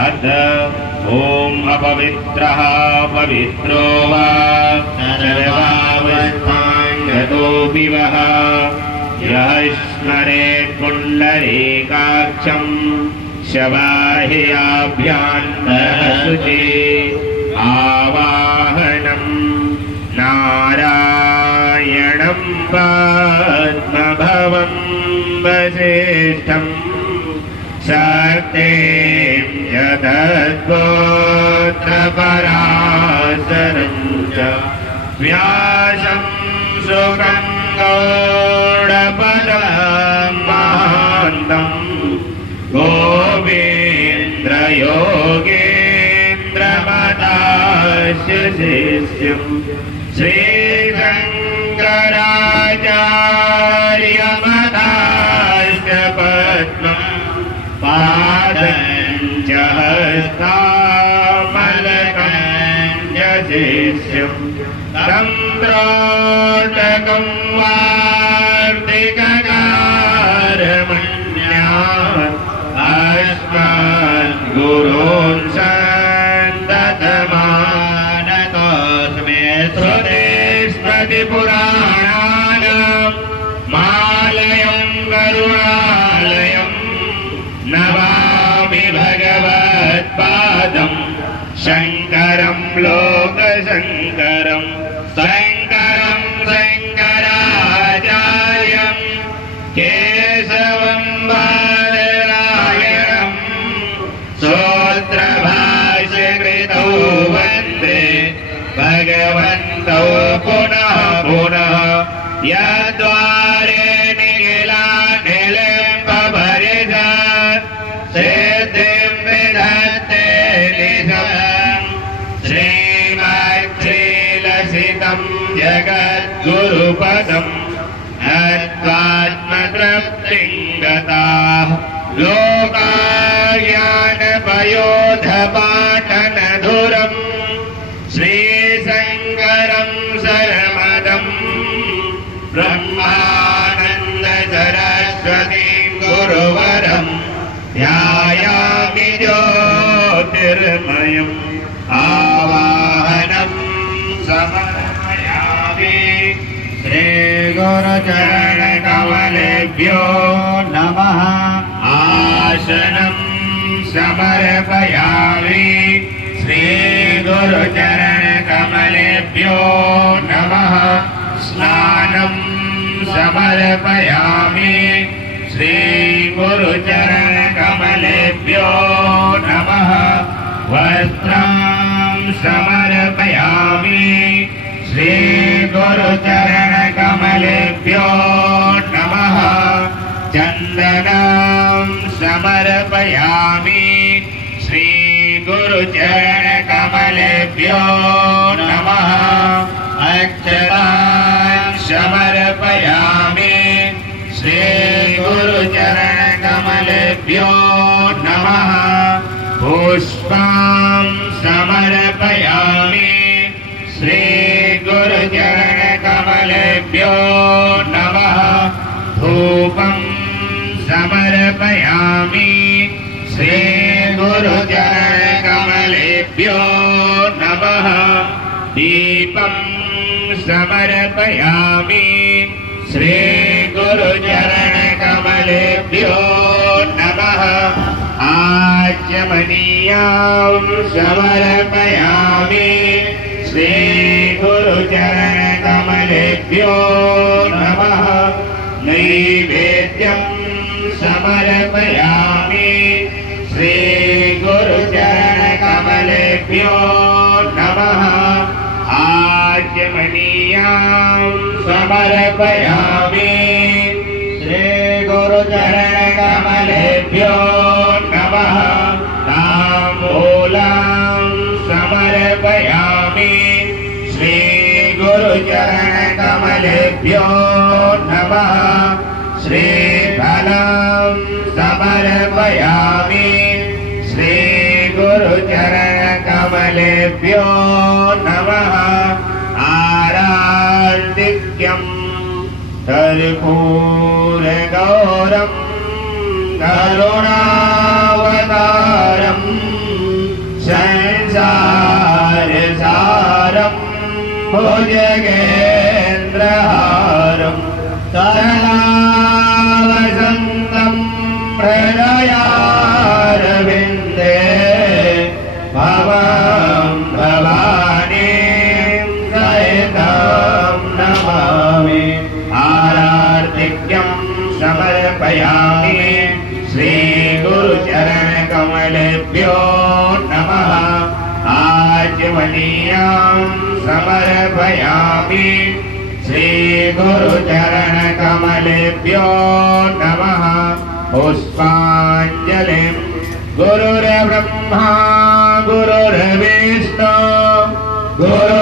अथ ओम अपवित्रः पवित्रो वा सर्वावस्थाङ्गतोऽपि वः यः स्मरेत् पुण्डरीकाक्षं शवाह्याभ्यान्तरशुचि आवाहनं नारायणं पद्मभवं वसिष्ठम् शक्तिं जगद्गोत्रपराशरं च व्यासं सुखं गौडपदं महान्तं गोविन्द्रयोगेन्द्रमदास्य शिष्यं श्रीशङ्कराचार्यमदास्य पद्मम् पादञ्च हस्तामलकं यशिष्यं तन्त्रोटकं वार्तिककारमण्यात् अस्मद्गुरून् सन्ततमानतोऽस्मि श्रुतिस्मृतिपुराणानां मालयं करुणालयम् नमामि भगवत्पादं शङ्करं लोकशङ्करं शङ्करं शङ्कराचार्यं केशवं बादरायणं सूत्रभाष्यकृतौ वन्दे भगवन्तौ पुनः पुनः यद्वारे सिद्धिं विधत्ते निशम् श्रीमच्छ्रीलसितं जगद्गुरुपदम् नत्वात्मतृप्तिं गताः लोकाज्ञानपयोधपाटनधुरम् श्रीशङ्करं शरमदं ब्रह्मानन्द सरस्वतीं गुरुवरम् ध्यायामि ज्योतिर्मयम् आवाहनं समर्पयामि श्रीगुरुचरणकमलेभ्यो नमः आसनं समर्पयामि श्रीगुरुचरणकमलेभ्यो नमः स्नानं समर्पयामि श्रीगुरुचरणकमलेभ्यो नमः वस्त्रं समर्पयामि श्रीगुरुचरणकमलेभ्यो नमः चन्दनं समर्पयामि श्रीगुरुचरणकमलेभ्यो नमः अक्षतां समर्पयामि श्रीगुरुचरणकमलेभ्यो नमः पुष्पं समर्पयामि श्रीगुरुचरणकमलेभ्यो नमः धूपं समर्पयामि श्रीगुरुचरणकमलेभ्यो नमः दीपं समर्पयामि श्रीगुरुचरणकमलेभ्यो नमः आचमनीयां समर्पयामि श्रीगुरुचरणकमलेभ्यो नमः नैवेद्यं समर्पयामि श्रीगुरुचरणकमलेभ्यो नमः आचमनीयां समर्पयामि श्रीगुरुचरणकमलेभ्यो नमः ताम्बूलं समर्पयामि श्रीगुरुचरणकमलेभ्यो नमः श्रीफलं समर्पयामि श्रीगुरुचरणकमलेभ्यो नमः आराधिक्यं कर्पूरगौरं करुणा भुजगेन्द्रहारं सदा वसन्तं हृदयारविन्दे भवं भवानीं सहितं नमामि आरार्तिक्यं समर्पयामि श्रीगुरुचरणकमलेभ्यो नमः आचमनीयां समर्पयामि श्रीगुरुचरणकमलेभ्यो नमः पुष्पाञ्जलिं गुरुर्ब्रह्मा गुरुर्विष्णु गुरु